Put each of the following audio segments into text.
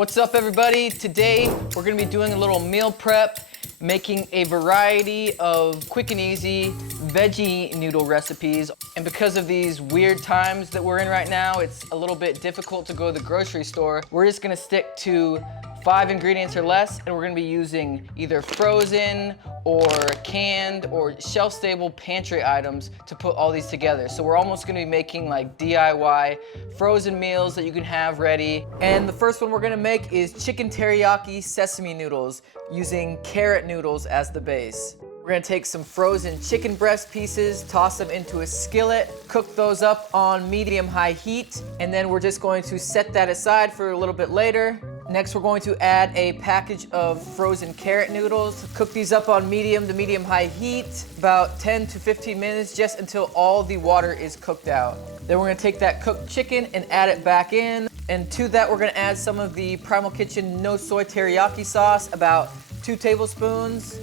What's up, everybody? Today we're gonna be doing a little meal prep, making a variety of quick and easy veggie noodle recipes. And because of these weird times that we're in right now, it's a little bit difficult to go to the grocery store. We're just gonna stick to 5 ingredients or less, and we're gonna be using either frozen or canned or shelf-stable pantry items to put all these together. So we're almost gonna be making like DIY frozen meals that you can have ready. And the first one we're gonna make is chicken teriyaki sesame noodles using carrot noodles as the base. We're gonna take some frozen chicken breast pieces, toss them into a skillet, cook those up on medium-high heat, and then we're just going to set that aside for a little bit later. Next, we're going to add a package of frozen carrot noodles. Cook these up on medium to medium-high heat, about 10 to 15 minutes, just until all the water is cooked out. Then we're gonna take that cooked chicken and add it back in. And to that, we're gonna add some of the Primal Kitchen No-Soy teriyaki sauce, about 2 tablespoons,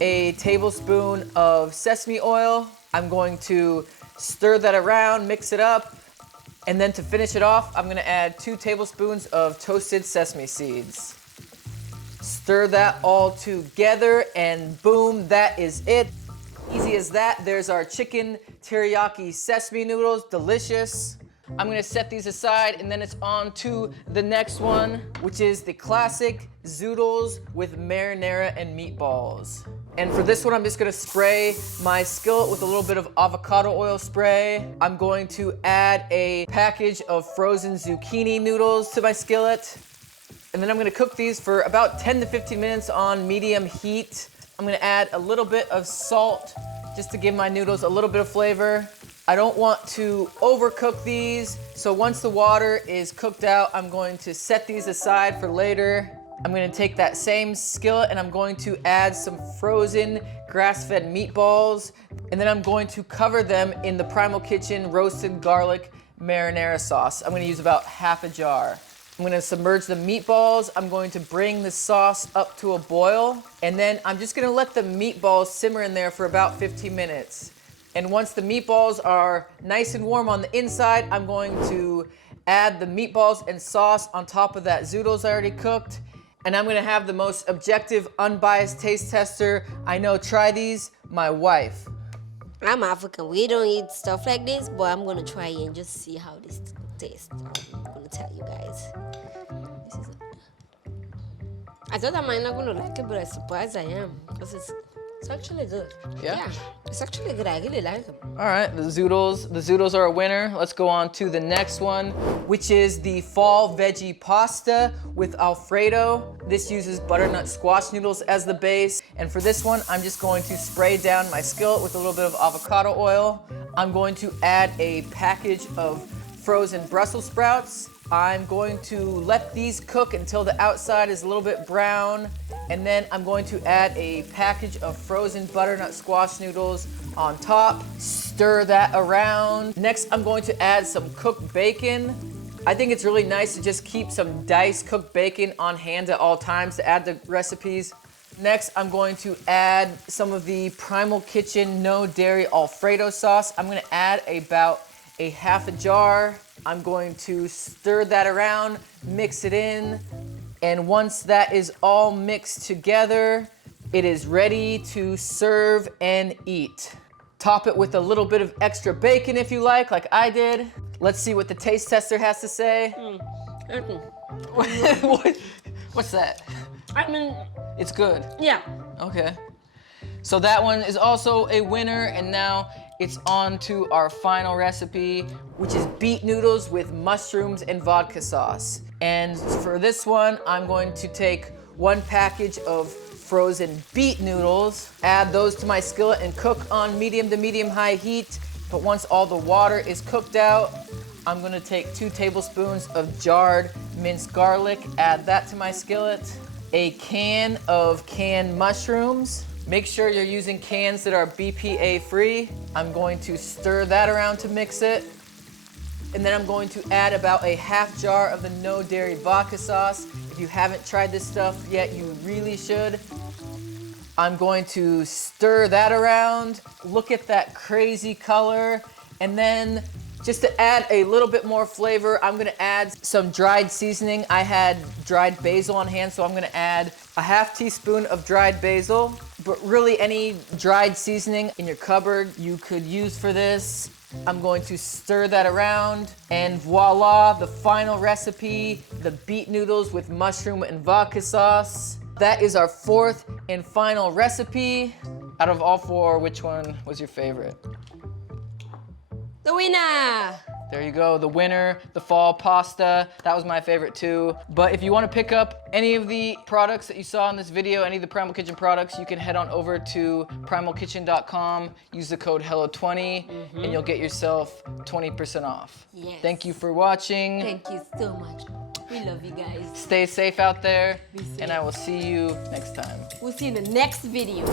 a tablespoon of sesame oil. I'm going to stir that around, mix it up. And then to finish it off, I'm gonna add 2 tablespoons of toasted sesame seeds. Stir that all together and boom, that is it. Easy as that. There's our chicken teriyaki sesame noodles, delicious. I'm gonna set these aside and then it's on to the next one, which is the classic Zoodles with marinara and meatballs. And for this one, I'm just gonna spray my skillet with a little bit of avocado oil spray. I'm going to add a package of frozen zucchini noodles to my skillet. And then I'm gonna cook these for about 10 to 15 minutes on medium heat. I'm gonna add a little bit of salt just to give my noodles a little bit of flavor. I don't want to overcook these, so once the water is cooked out, I'm going to set these aside for later. I'm gonna take that same skillet and I'm going to add some frozen grass-fed meatballs, and then I'm going to cover them in the Primal Kitchen roasted garlic marinara sauce. I'm gonna use about half a jar. I'm gonna submerge the meatballs. I'm going to bring the sauce up to a boil, and then I'm just gonna let the meatballs simmer in there for about 15 minutes. And once the meatballs are nice and warm on the inside, I'm going to add the meatballs and sauce on top of that Zoodles I already cooked. And I'm gonna have the most objective, unbiased taste tester I know try these, my wife. I'm African. We don't eat stuff like this, but I'm gonna try it and just see how this tastes. I'm gonna tell you guys. This is it. I thought I might not gonna like it, but I'm surprised I am, because it's actually good. Yeah? It's actually good. I really like them. All right, the Zoodles are a winner. Let's go on to the next one, which is the fall veggie pasta with Alfredo. This uses butternut squash noodles as the base. And for this one, I'm just going to spray down my skillet with a little bit of avocado oil. I'm going to add a package of frozen Brussels sprouts. I'm going to let these cook until the outside is a little bit brown. And then I'm going to add a package of frozen butternut squash noodles on top. Stir that around. Next, I'm going to add some cooked bacon. I think it's really nice to just keep some diced cooked bacon on hand at all times to add to recipes. Next, I'm going to add some of the Primal Kitchen no dairy Alfredo sauce. I'm gonna add about a half a jar. I'm going to stir that around, mix it in, and once that is all mixed together, it is ready to serve and eat. Top it with a little bit of extra bacon if you like I did. Let's see what the taste tester has to say. What's that? I mean, It's good. yeah. Okay. So that one is also a winner, and now it's on to our final recipe, which is beet noodles with mushrooms and vodka sauce. And for this one, I'm going to take 1 package of frozen beet noodles, add those to my skillet and cook on medium to medium-high heat. But once all the water is cooked out, I'm gonna take 2 tablespoons of jarred minced garlic, add that to my skillet, a can of canned mushrooms. Make sure you're using cans that are BPA free. I'm going to stir that around to mix it. And then I'm going to add about a half jar of the no dairy vodka sauce. If you haven't tried this stuff yet, you really should. I'm going to stir that around. Look at that crazy color. And then Just to add a little bit more flavor, I'm gonna add some dried seasoning. I had dried basil on hand, so I'm gonna add a half teaspoon of dried basil, but really any dried seasoning in your cupboard you could use for this. I'm going to stir that around, and voila, the final recipe, the beet noodles with mushroom and vodka sauce. That is our fourth and final recipe. Out of all four, which one was your favorite? The winner! There you go, the winner, the fall pasta. That was my favorite too. But if you want to pick up any of the products that you saw in this video, any of the Primal Kitchen products, you can head on over to primalkitchen.com, use the code HELLO20, and you'll get yourself 20% off. Yes. Thank you for watching. Thank you so much. We love you guys. Stay safe out there, Be safe. and I will see you next time. We'll see you in the next video.